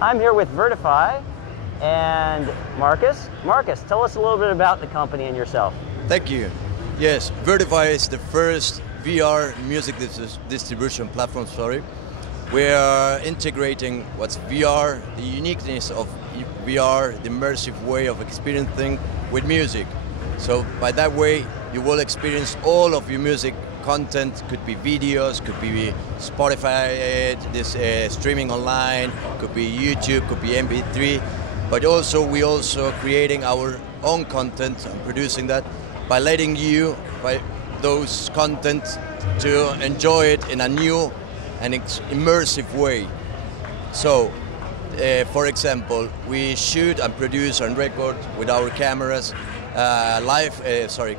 I'm here with Vertify and Marcus. Marcus, tell us a little bit about the company and yourself. Thank you. Yes, Vertify is the first VR music distribution platform, We are integrating what's VR, the uniqueness of VR, the immersive way of experiencing with music. So by that way, you will experience all of your music content. Could be videos, could be Spotify, streaming online, could be YouTube, could be MP3. But also, we also creating our own content and producing that by letting you, by those content, to enjoy it in a new and immersive way. So, for example, we shoot and produce and record with our cameras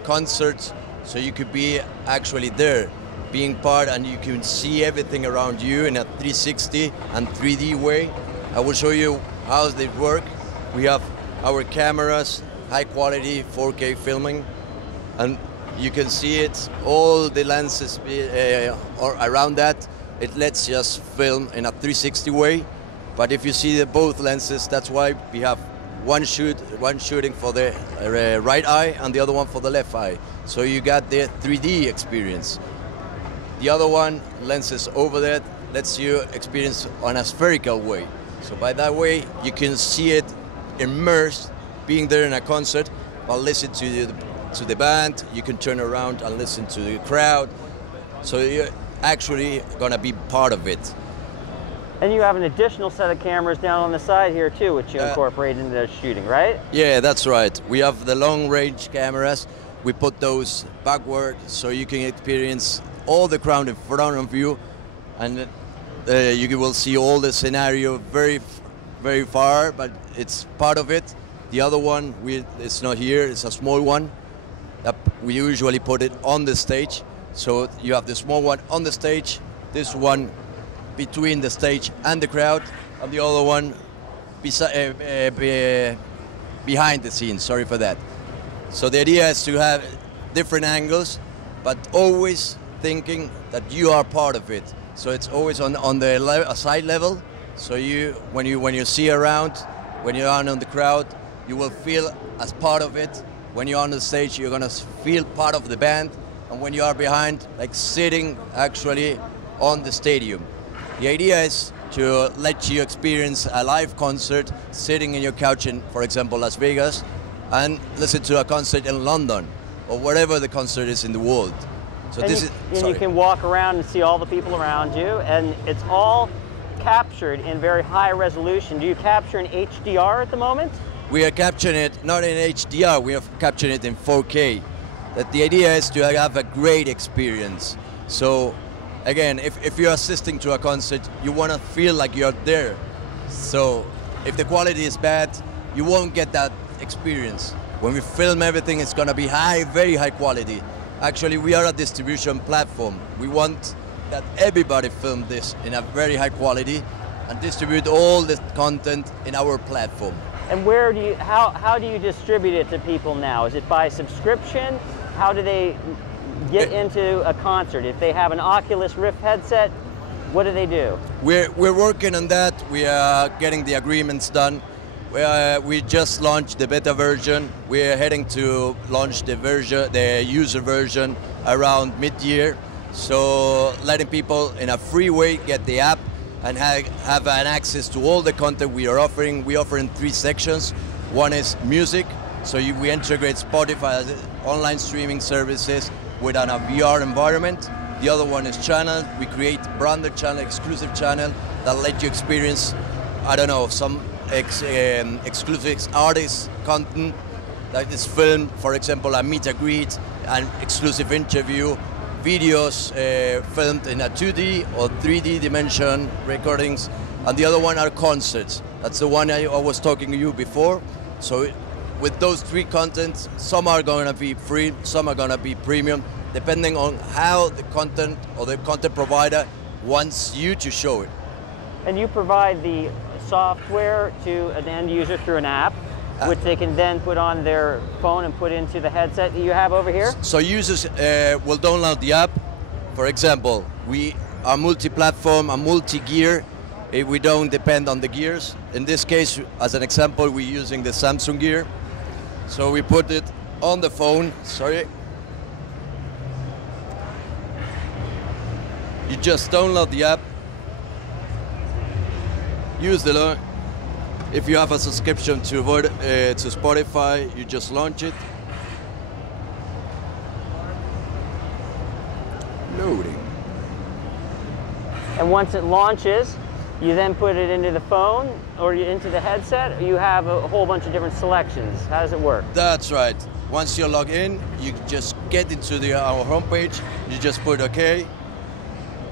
concerts, so you could be actually there, being part, and you can see everything around you in a 360 and 3D way. I will show you how they work. We have our cameras, high quality 4K filming, and you can see it, all the lenses around that. It lets us film in a 360 way, but if you see both lenses, that's why we have one shooting for the right eye and the other one for the left eye. So you got the 3D experience. The other one, lenses over that, lets you experience on a spherical way. So by that way, you can see it immersed, being there in a concert, but listen to the band. You can turn around and listen to the crowd. So you're actually gonna be part of it. And you have an additional set of cameras down on the side here too, which you incorporate into the shooting, right? Yeah, that's right. We have the long-range cameras. We put those backward so you can experience all the crowd in front of you, and you will see all the scenario very, very far, but it's part of it. The other one, it's not here, it's a small one. We usually put it on the stage. So you have the small one on the stage, this one between the stage and the crowd, and the other one behind the scenes, sorry for that. So the idea is to have different angles, but always thinking that you are part of it. So it's always on the side level, so when you see around, when you're on the crowd, you will feel as part of it. When you're on the stage, you're gonna feel part of the band, and when you are behind, like sitting actually on the stadium. The idea is to let you experience a live concert sitting in your couch in, for example, Las Vegas, and listen to a concert in London, or wherever the concert is in the world. So you can walk around and see all the people around you, and it's all captured in very high resolution. Do you capture in HDR at the moment? We are capturing it not in HDR, we are capturing it in 4K. That the idea is to have a great experience. So again, if you're assisting to a concert, you want to feel like you're there. So if the quality is bad, you won't get that experience. When we film everything, it's going to be very high quality. Actually, we are a distribution platform. We want that everybody film this in a very high quality and distribute all the content in our platform. And how do you distribute it to people now? Is it by subscription? How do they get into a concert? If they have an Oculus Rift headset, what do they do? We're working on that. We are getting the agreements done. We just launched the beta version. We're heading to launch the user version around mid-year. So letting people in a free way get the app and have an access to all the content we are offering. We offer in 3 sections. One is music. So we integrate Spotify as online streaming services with a VR environment. The other one is channel. We create branded channel, exclusive channel that let you experience, I don't know, some exclusive artist content that is filmed, for example, a meet and greet, an exclusive interview, videos filmed in a 2D or 3D dimension recordings, and the other one are concerts. That's the one I was talking to you before. So with those 3 contents, some are going to be free, some are going to be premium, depending on how the content or the content provider wants you to show it. And you provide the software to an end user through an app, which they can then put on their phone and put into the headset that you have over here? So users will download the app. For example, we are multi-platform and multi-gear. We don't depend on the gears. In this case, as an example, we're using the Samsung gear. So we put it on the phone, sorry. You just download the app, use the launch. If you have a subscription to Spotify, you just launch it. Loading. And once it launches, you then put it into the phone or into the headset. You have a whole bunch of different selections. How does it work? That's right. Once you log in, you just get into our homepage. You just put OK.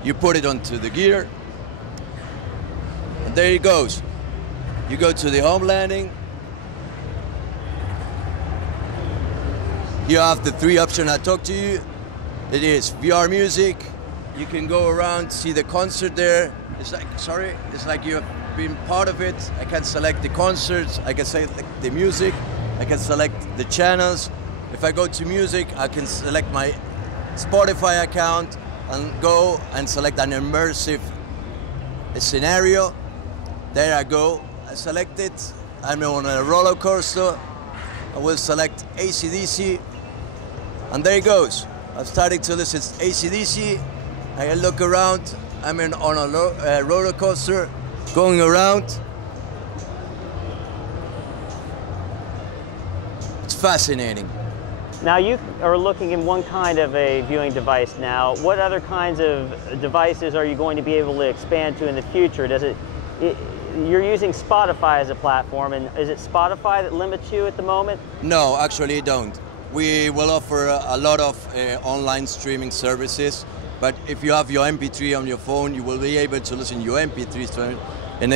You put it onto the gear. And there it goes. You go to the home landing. You have the 3 options I talked to you. It is VR music. You can go around, see the concert there. It's like you have been part of it. I can select the concerts, I can select the music, I can select the channels. If I go to music, I can select my Spotify account and go and select an immersive scenario. There I go, I select it. I'm on a roller coaster. I will select AC/DC, and there it goes. I'm starting to listen to AC/DC. I look around. I'm on a roller coaster, going around. It's fascinating. Now you are looking in one kind of a viewing device now. What other kinds of devices are you going to be able to expand to in the future? You're using Spotify as a platform, and is it Spotify that limits you at the moment? No, actually don't. We will offer a lot of online streaming services. But if you have your MP3 on your phone, you will be able to listen to your MP3. In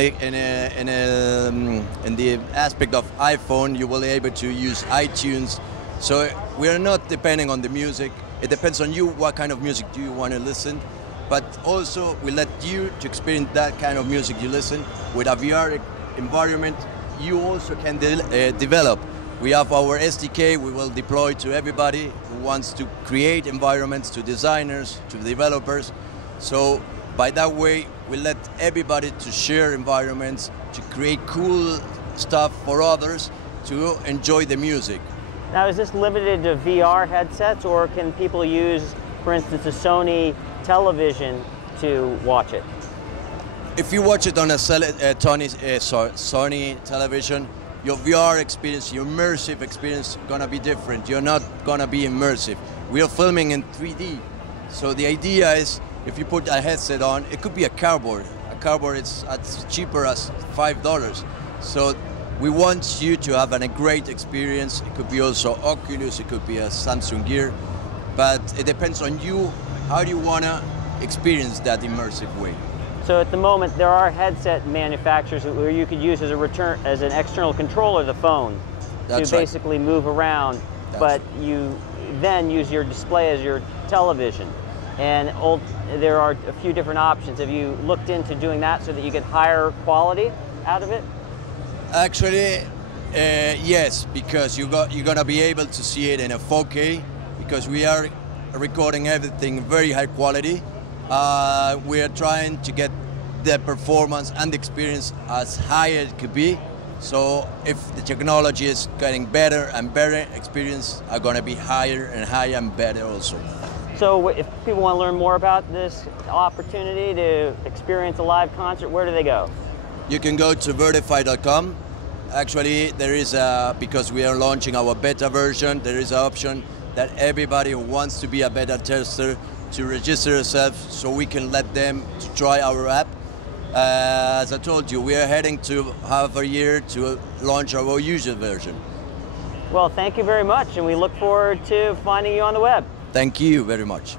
the aspect of iPhone, you will be able to use iTunes. So we are not depending on the music. It depends on you what kind of music do you want to listen. But also we let you to experience that kind of music you listen. With a VR environment, you also can develop. We have our SDK we will deploy to everybody who wants to create environments, to designers, to developers. So by that way, we let everybody to share environments, to create cool stuff for others, to enjoy the music. Now, is this limited to VR headsets, or can people use, for instance, a Sony television to watch it? If you watch it on a Sony television, your VR experience, your immersive experience, gonna be different. You're not gonna be immersive. We are filming in 3D. So the idea is, if you put a headset on, it could be a cardboard. A cardboard is as cheaper as $5. So we want you to have a great experience. It could be also Oculus, it could be a Samsung Gear, but it depends on you. How do you wanna experience that immersive way? So at the moment, there are headset manufacturers where you could use as an external controller the phone to basically move around, but you then use your display as your television. And there are a few different options. Have you looked into doing that so that you get higher quality out of it? Actually, yes, because you're gonna be able to see it in a 4K, because we are recording everything very high quality. We are trying to get the performance and the experience as high as it could be. So if the technology is getting better and better, experience are going to be higher and higher and better also. So if people want to learn more about this opportunity to experience a live concert, where do they go? You can go to vertify.com. Actually, there is because we are launching our beta version, there is an option that everybody who wants to be a beta tester to register yourself, so we can let them to try our app. As I told you, we are heading to half a year to launch our user version. Well, thank you very much, and we look forward to finding you on the web. Thank you very much.